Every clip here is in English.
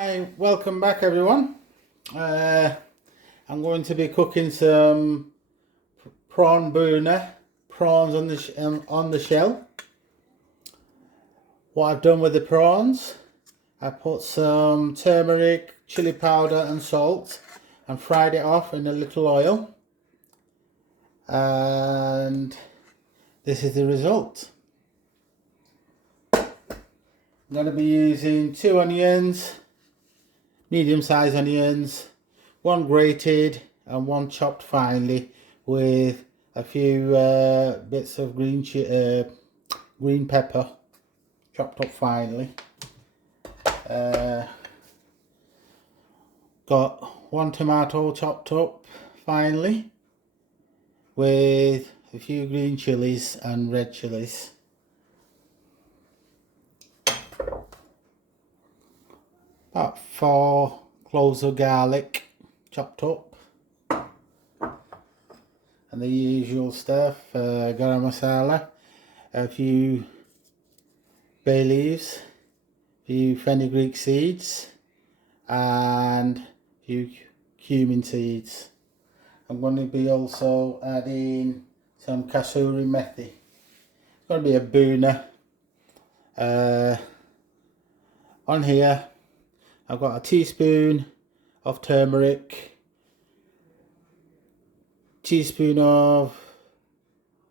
Hi, welcome back everyone. I'm going to be cooking some prawn burner, prawns on the shell. What I've done with the prawns, I put some turmeric, chili powder and salt and fried it off in a little oil. And this is the result. I'm going to be using 2 onions, medium-sized onions, 1 grated and 1 chopped finely, with a few bits of green pepper chopped up finely. Got 1 tomato chopped up finely, with a few green chilies and red chilies. About 4 cloves of garlic chopped up, and the usual stuff, garam masala, a few bay leaves, a few fenugreek seeds and a few cumin seeds. I'm going to be also adding some kasuri methi. It's going to be a burner. On here I've got a teaspoon of turmeric, teaspoon of,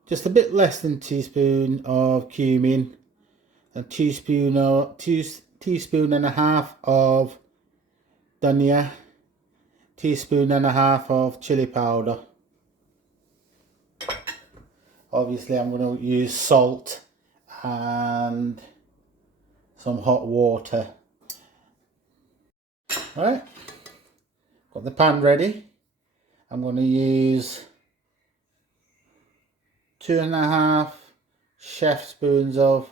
just a bit less than teaspoon of cumin, a teaspoon and a half of dhania, teaspoon and a half of chili powder. Obviously I'm going to use salt and some hot water. Right, got the pan ready. I'm going to use 2.5 chef spoons of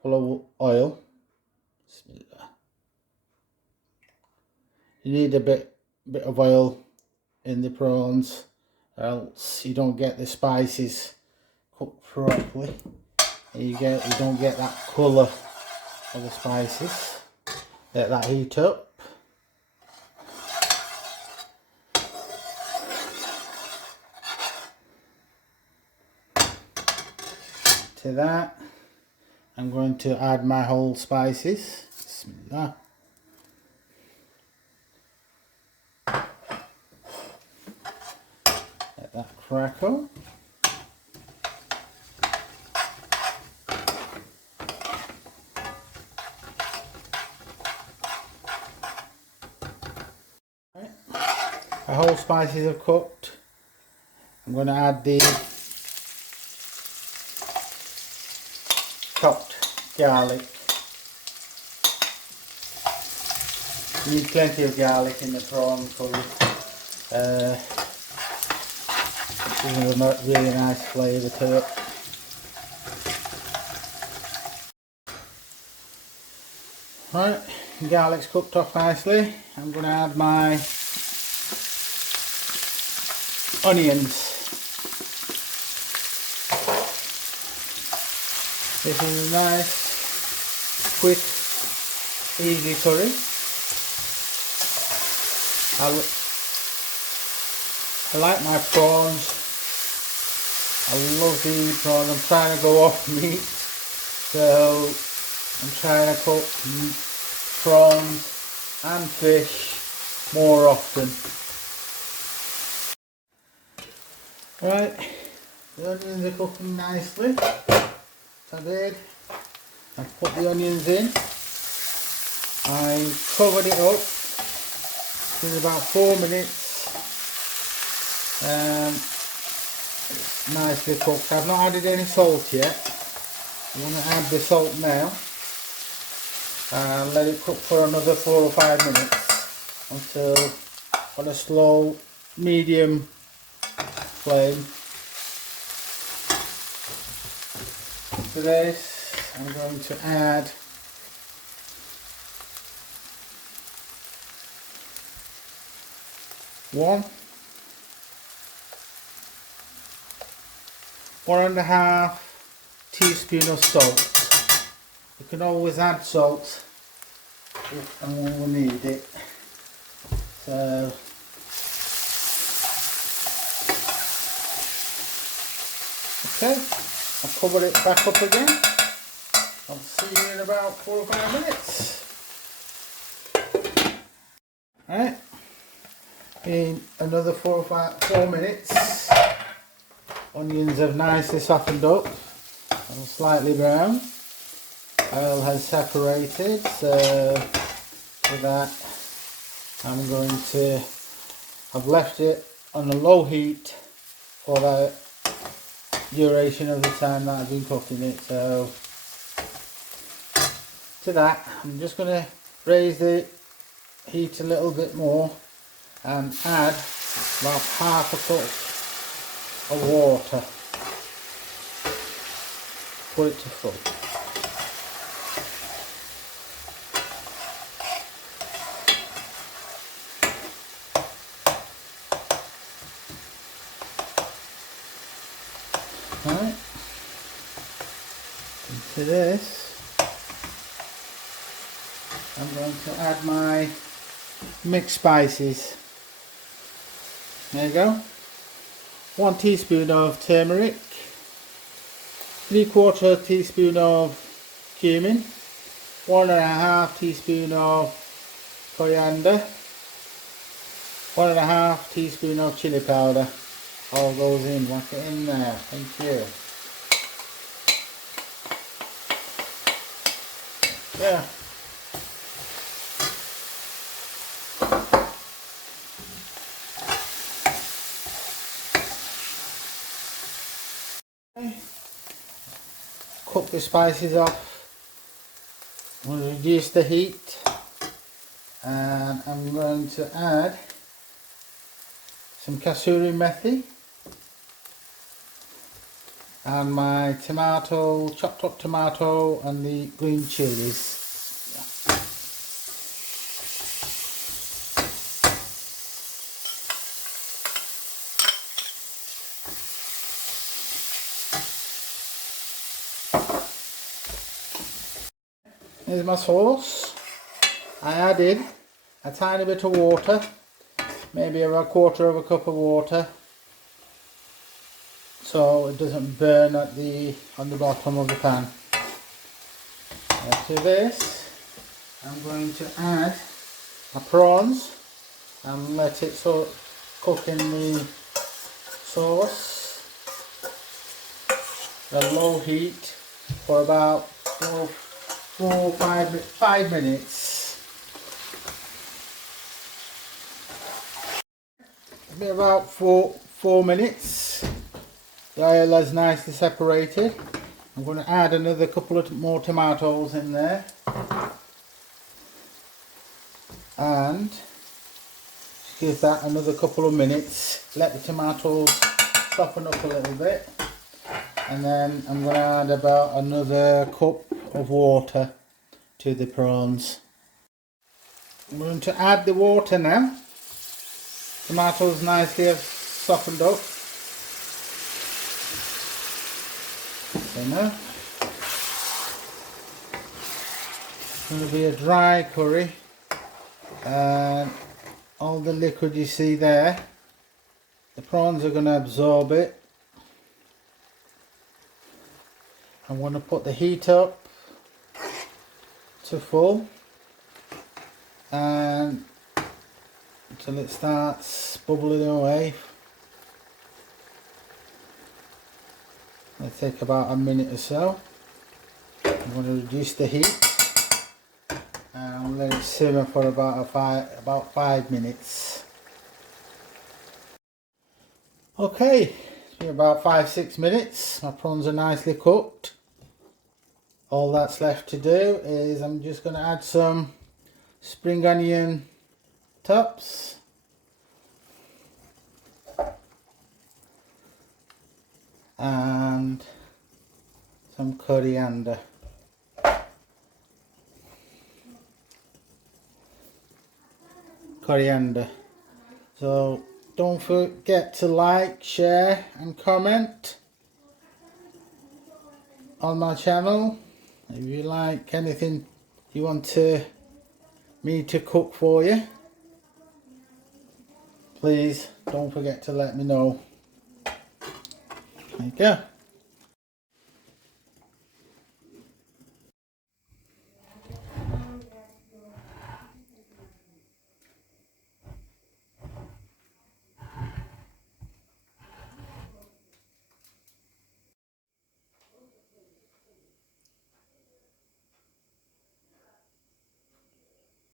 full of oil. You need a bit of oil in the prawns, else you don't get the spices cooked properly, and you don't get that colour of the spices. Let that heat up. To that I'm going to add my whole spices. Bismillah. Let that crackle. Right. The whole spices are cooked. I'm going to add the chopped garlic. You need plenty of garlic in the prawn curry. Gives a really nice flavour to it. Right, the garlic's cooked off nicely. I'm going to add my onions. This is a nice, quick, easy curry. I like my prawns. I love to eat prawns. I'm trying to go off meat, so I'm trying to cook prawns and fish more often. Right, the onions are cooking nicely. I did. I put the onions in. I covered it up for about 4 minutes. It's nicely cooked. I've not added any salt yet. I'm going to add the salt now and let it cook for another 4 or 5 minutes until on a slow medium flame. To this I'm going to add one and a half teaspoon of salt. You can always add salt and when we need it. So okay, I'll cover it back up again. I'll see you in about 4 or 5 minutes. Alright, in another 4 minutes, onions have nicely softened up and slightly brown. Oil has separated, so for that I've left it on a low heat for the duration of the time that I've been cooking it. So to that, I'm just going to raise the heat a little bit more and add about half a cup of water. Put it to full. Right. Into this, I'm going to add my mixed spices. There you go. 1 teaspoon of turmeric, 3/4 teaspoon of cumin, 1.5 teaspoon of coriander, 1.5 teaspoon of chili powder. All goes in, whack it in there. Thank you. Yeah. Okay. Cook the spices off. I'm going to reduce the heat, and I'm going to add some kasuri methi and my tomato, chopped up tomato, and the green chilies. Here's my sauce. I added a tiny bit of water, maybe about 1/4 cup of water, so it doesn't burn on the bottom of the pan. To this, I'm going to add my prawns and let it cook in the sauce at a low heat for about 5 minutes. Maybe about 4 minutes. The oil has nicely separated. I'm going to add another couple of more tomatoes in there, and give that another couple of minutes. Let the tomatoes soften up a little bit, and then I'm going to add about another cup of water to the prawns. I'm going to add the water now. Tomatoes nicely have softened up. So now it's going to be a dry curry, and all the liquid you see there, the prawns are going to absorb it. I'm going to put the heat up to full and until it starts bubbling away. It'll take about a minute or so. I'm going to reduce the heat and let it simmer for about 5 minutes. Okay, it's been about 5-6 minutes. My prawns are nicely cooked. All that's left to do is I'm just going to add some spring onion tops, and some coriander. So don't forget to like, share and comment on my channel. If you like anything you want to me to cook for you, please don't forget to let me know. There you go.